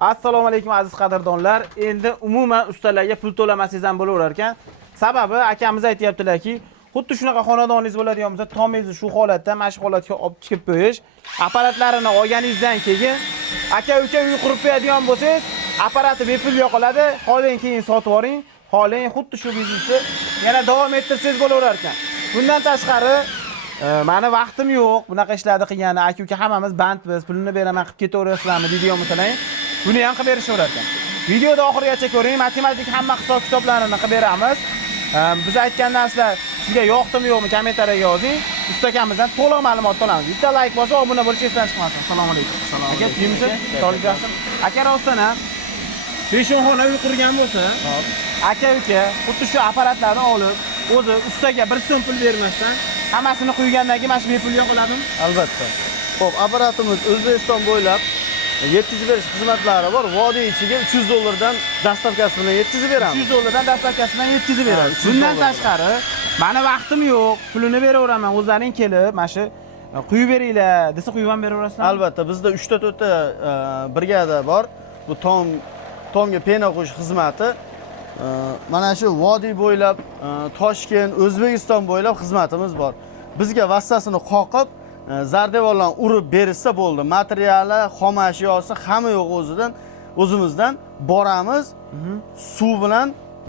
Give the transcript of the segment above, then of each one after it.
Assalomu alaykum aziz qadrdonlar. Endi umuman ustalarga pul to'lamasangiz ham bo'laverar ekan. Sababi akamiz aytayaptilarki, xuddi shunaqa xonadoningiz bo'ladigan bo'lsa, tomingizni shu holatda, mana shu holatga olib chiqib qo'yish, apparatlarini olganingizdan keyin aka-uka uy qurib qo'yadigan bo'lsangiz, apparati bepul yoqiladi, xohlang keyin sotib oling, xohlang xuddi shu biznesni yana davom ettirsangiz bo'laverar ekan. Bundan tashqari mani vaqtim yo'q, bunaqa ishlarni qilgani, aka-uka hammamiz bandmiz, pulini beraman qilib ketaverasizlarmi deydigan bo'lsalar, buni ham qilib berishaverar ekan. Videoda oxirigacha ko'ring, matematik hamma hisob kitoblarini qilib beramiz. Biz aytgan narsalar sizga yoqdimi yo'qmi kommentariyaga yozing. Ustakamizdan to'liq ma'lumot olamiz. Bitta like bosib, obuna bo'lish esdan chiqmasin. Assalomu alaykum. Aka, kimsiz? Sog'lik yaxshi. Aka rostdan ham peshonxona uy qurgan bo'lsa, aka-uka xuddi shu apparatlarni olib, o'zi ustaga bir so'm pul bermasdan hammasini quygandan keyin mana shu bepul yoqiladimi? Albatta. Xo'p, apparatimiz O'zbekiston bo'ylab yetkazib berish xizmatlari bor. Vodiy ichiga $300 dan dastavkasi bilan yetkazib beramiz. $300 dan dastavkasi bilan yetkazib beramiz. Bundan tashqari, meni vaqtim yo'q, pulini beraveraman, o'zlaring kelib, mana shu quyib beringlar desa quyib ham beraverasizlar. Albatta, bizda 3 ta brigada bor. Bu tomga pena qo'yish xizmati. Mana shu vodiy bo'ylab, Toshkent, O'zbekiston bo'ylab xizmatimiz bor. Bizga vassasini qoqib, zardevorlarni urib berishsa bo'ldi. Materiali, xom ashyosi hamma yo'q o'zimizdan boramiz. Suv bilan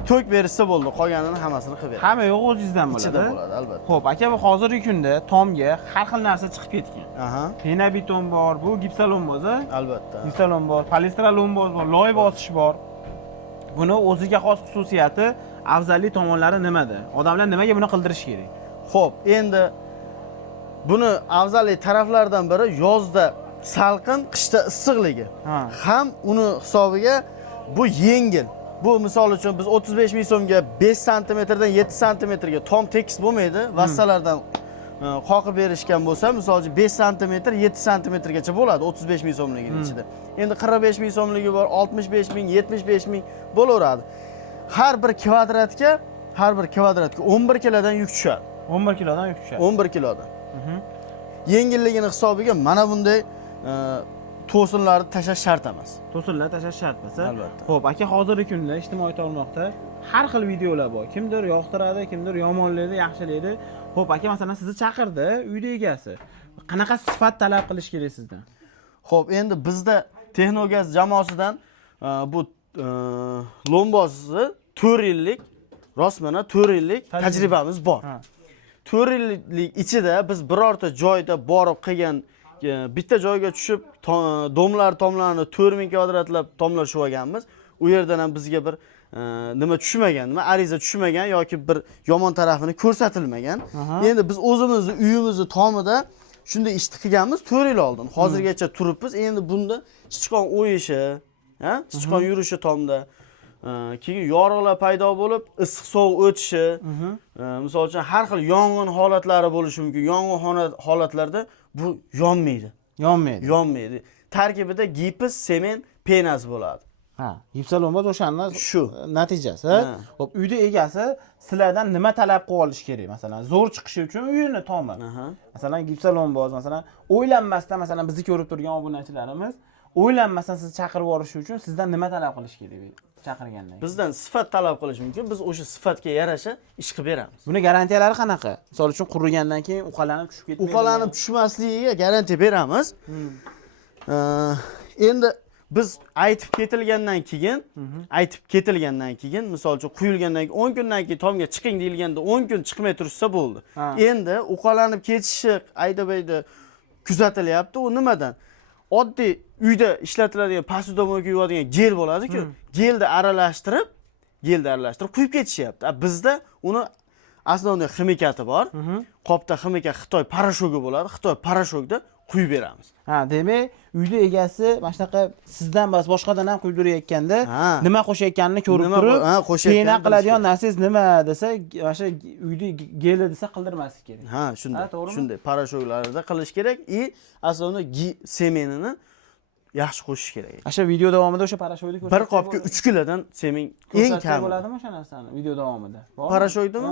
to'k berishsa bo'ldi. Qolganini hammasini qilib beramiz. Hamma yo'q o'zingizdan bo'ladi. Ichida bo'ladi, albatta. Xo'p, aka, bu hozirgi kunda tomga har xil narsa chiqib ketgan. Aha. Pena beton bor, bu gipsalon bor, albatta. Gipsalon bor, polistrolon bor, loy bosish bor. Buni o'ziga xos xususiyati, afzallik tomonlari nimada? Odamlar nimaga buni qildirish kerak? Xo'p, endi buni afzallik taraflaridan biri yozda salqin, qishda issiqligi. Ham uni hisobiga bu yengil. Bu misol uchun biz 35 ming so'mga 5 sm dan 7 sm ga tom tekis bo'lmaydi. Vassalardan qoqib berishgan bo'lsa, misol uchun 5 sm 7 sm gacha bo'ladi 35 ming so'mligining ichida. Endi 45 ming so'mligi bor, 65 ming, 75 ming bo'laveradi. Har bir kvadratga 11 kilodan yuk tushadi. 11 kilodan yuk tushadi. 11 kilodan. Yengilligini hisobiga mana bunday to'sinlarni tashlash shart emas. To'sinlar tashlash shart emas. Albatta. Xo'p, aka, hozirgi kunda ijtimoiy tarmoqda har xil videolar bor. Kimdir yoqtiradi, kimdir yomonlaydi, yaxshilaydi. Xo'p, aka, masalan sizni chaqirdi, uyda egasi. Qanaqa sifat talab qilish kerak sizdan? Xo'p, endi bizda Texnogaz jamoasidan bu lombozni 4 yillik, rostmana 4 yillik tajribamiz bor. 4 yillik ichida biz birorta joyda borib qilgan, bitta joyga tushib tomlarni 4000 kvadratlab tomlashib olganmiz. U yerdan ham bizga bir nima tushmaganmi, ariza tushmagan yoki bir yomon tarafini ko'rsatilmagan. Endi biz o'zimizni uyimizni tomida shunday ishni qilganmiz 4 yil oldin. Hozirgacha turibmiz. Endi bunda chichqon o'yishi, chichqon yurishi tomda, keyin yorug'lar paydo bo'lib, issiq sovuq o'tishi, misol uchun har xil yong'in holatlari bo'lishi mumkin. Yong'in holatlarda bu yonmaydi. Yonmaydi. Tarkibida gips, sement, penasi bo'ladi. Gipsalon bor, o'shandan shu natijasi. Xo'p, uyda egasi sizlardan nima talab qilib olish kerak? Masalan, zo'r chiqishi uchun uyini tomi. Masalan, gipsalon bor, masalan, o'ylanmasdan, masalan, bizni ko'rib turgan obunachilarimiz o'ylanmasdan sizni chaqirib yuborish uchun sizdan nima talab qilish kerak? Chaqirgandan bizdan sifat talab qilish mumkin. Biz o'sha sifatga yarasha ish qilib beramiz. Buni garantiyalari qanaqa? Misol uchun qurigandan keyin uqalanib tushib ketmaydi. Uqalanib tushmasligiga garantiya beramiz. Endi biz aytib ketilgandan keyin, misol uchun quyilgandan keyin 10 kundan keyin tomga chiqing deyilganda 10 kun chiqmay tursa bo'ldi. Endi uqalanib ketishi ayda-bayda kuzatilyapti. U nimadan? Oddiy uyda ishlatiladigan posudomoyka yuvadigan gel bo'ladi-ku, gelni aralashtirib quyib ketishyapti. Bizda uni aslida ximikati bor. Qopda ximika Xitoy parashogi bo'ladi. Xitoy parashogida quyib beramiz. Demak, uyda egasi mana shunaqa sizdan bas boshqadan ham quydirayotganda nima qo'shayotganini ko'rib turib, pena qiladigan narsangiz nima desa, mana shu uyda geli desa qildirmaslik kerak. Shunday parashoglarida qilish kerak. Aslida semenini yaxshi qo'shish kerak. O'sha video davomida o'sha parashogni ko'rsatib, bir qopga 3 kilodan semen eng kam bo'ladimi o'sha narsani video davomida? Parashogdimi?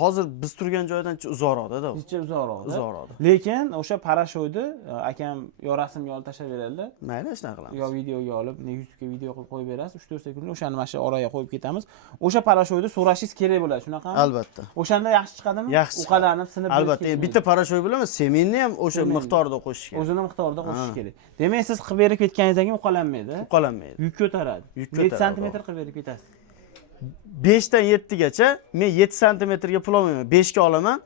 hozir biz turgan joydan uzoqroqda-da. Necha uzoqroqda. Uzoqroqda. Lekin o'sha parashoyni akam yo rasmga olib tashlab beradi. Mayli, shunaqa qilamiz. Yo videoga olib, YouTube'ga video qilib qo'yib berasiz. 3-4 sekund o'shani mana shu oraga qo'yib ketamiz. O'sha parashoyni so'rashingiz kerak bo'ladi, shunaqami? Albatta. O'shanda yaxshi chiqadimi? Yaxshi U qadarni sinib Albatta, bitta parashoy bilan semenni ham o'sha miqdorda qo'shish kerak. O'zini miqdorida qo'shish kerak. Demak, siz qilib berib ketganingizdan keyin uqalanmaydi. Uqalanmaydi. Yuk ko'taradi. Yuk 7 ko'taradi, sm qilib berib ketasiz. 5 dan 7 gacha men 7 sm ga pul olmayman, 5 ga olaman.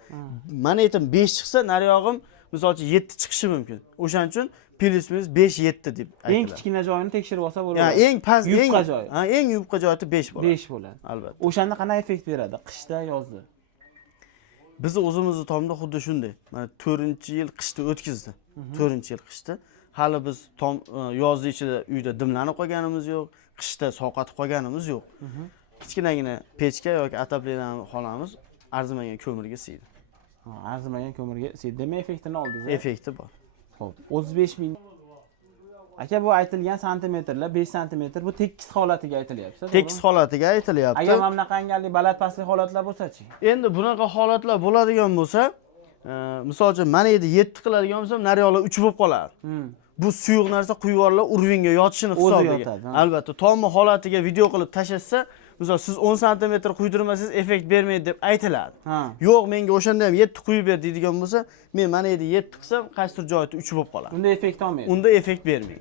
Mana aytim 5 chiqsa, nariyog'im masalan 7 chiqishi mumkin. O'shaning uchun plus minus 5-7 deb aytiladi. Eng kichkina joyini tekshirib olsa bo'ladi. Ya'ni eng past yupqa joyi. Ha, eng yupqa joyi 5 bo'ladi. 5 bo'ladi. Albatta. O'shanda qanday effekt beradi? Qishda, yozda. Bizni o'zimizni tomda xuddi shunday. Mana 4-yil qishda o'tkazdi. 4-yil qishda. Hali biz tom yozda ichida uyda dimlanib qolganimiz yo'q, qishda sovqatib qolganimiz yo'q. Kichkinagina pechka yoki отопление xonamiz arzimagan ko'mirga siydi. Arzimagan ko'mirga siydi. Demak, effektini oldingiz. Effekti bor. Xo'p, 35 ming. Aka, bu aytilgan santimetrlar 5 santimetr, bu tekis holatiga aytilyapti. Tekis holatiga aytilyapti. Agar mana bunaqangi baland pastli holatlar bo'lsa-chi? Endi bunaqa holatlar bo'ladigan bo'lsa, misol uchun mana endi 7 qiladigan bo'lsam, nariyoqlar 3 bo'lib qoladi. Bu suyuq narsa quyvorlar urvinga yotishini hisobiga. Albatta, tomni holatiga video qilib tashlatsa, misol siz 10 sm quydirmasangiz effekt bermaydi deb aytiladi. Yo'q, menga o'shanda ham 7 quyib ber deydigan bo'lsa, men mana endi 7 qilsam, qaysidir joyda 3 bo'lib qoladi. Unda effekt olmaydi. Unda effekt bermaydi.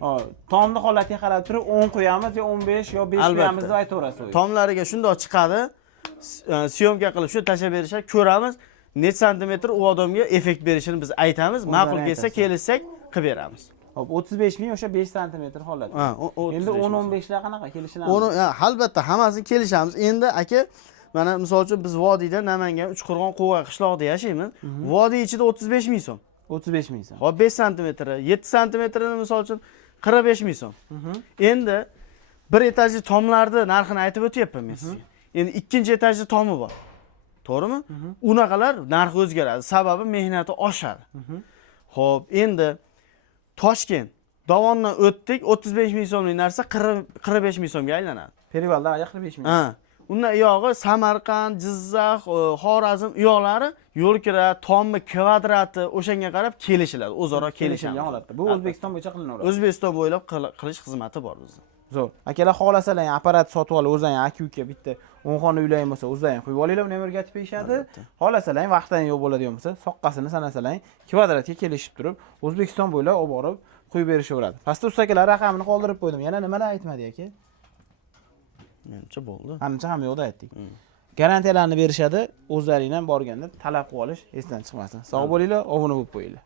Tomni holatiga qarab turib 10 qo'yamiz yo 15 yo 5 qo'yamiz deb aytaverasiz. Tomlariga shundoq chiqadi. Syomka qilib shu tashlab berishar, ko'ramiz, necha santimetr u odamga effekt berishini biz aytamiz, ma'qul kelsa kelishsak qilib beramiz. Hop, 35 ming o'sha 5 cm holat. Endi 10-15 lar qanaqa kelishini? Albatta, hammasini kelishamiz. Endi aka, mana misol uchun biz vodiyda Namangan, Uchqo'rg'on, Qo'g'ay qishloqida yashaymiz. Vodiy ichida 35 ming so'm. 35 ming so'm. Hop, 5 cm, 7 cm-ni misol uchun 45 ming so'm. Endi bir etajli tomlarni narxini aytib o'tyapman men sizga. Endi ikkinchi etajli tomi bor. To'g'rimi? Unaqalar narxi o'zgaradi, sababi mehnati oshadi. Xo'p, endi Toshkent Dovondan o'tdik, 35 ming so'mlik narsa 45 ming so'mga aylanadi. Perivalda 45 ming. Undan uyog'i Samarqand, Jizzax, Xorazm uyoqlari yo'lkira, tommi, kvadrati o'shanga qarab kelishiladi, o'zaro kelishadi. Bu O'zbekiston bo'yicha qilinaveradi. O'zbekiston bo'ylab qilish xizmati bor bizda. Zo'r. Akalar xohlasalar, apparat sotib olib, o'zlaring aka-uka bitta 10 xona uylaring bo'lsa, o'zlaring qo'yib olinglar, uni o'rgatib berishadi. Xohlasalar, vaqtdan yo'q bo'ladigan bo'lsa, soqqasini sanasalang, kvadratga kelishib turib, O'zbekiston bo'ylab olib borib qo'yib berishaveradi. Pastda ustakalar raqamini qoldirib qo'ydim. Yana nimalar aytmadik aka? Menimcha bo'ldi. Ancha ham yo'qda aytdik. Garantiyalarni berishadi, o'zlaringdan borganda talab qilib olish esdan chiqmasin. Sog' bo'linglar, obuna bo'lib qo'yinglar.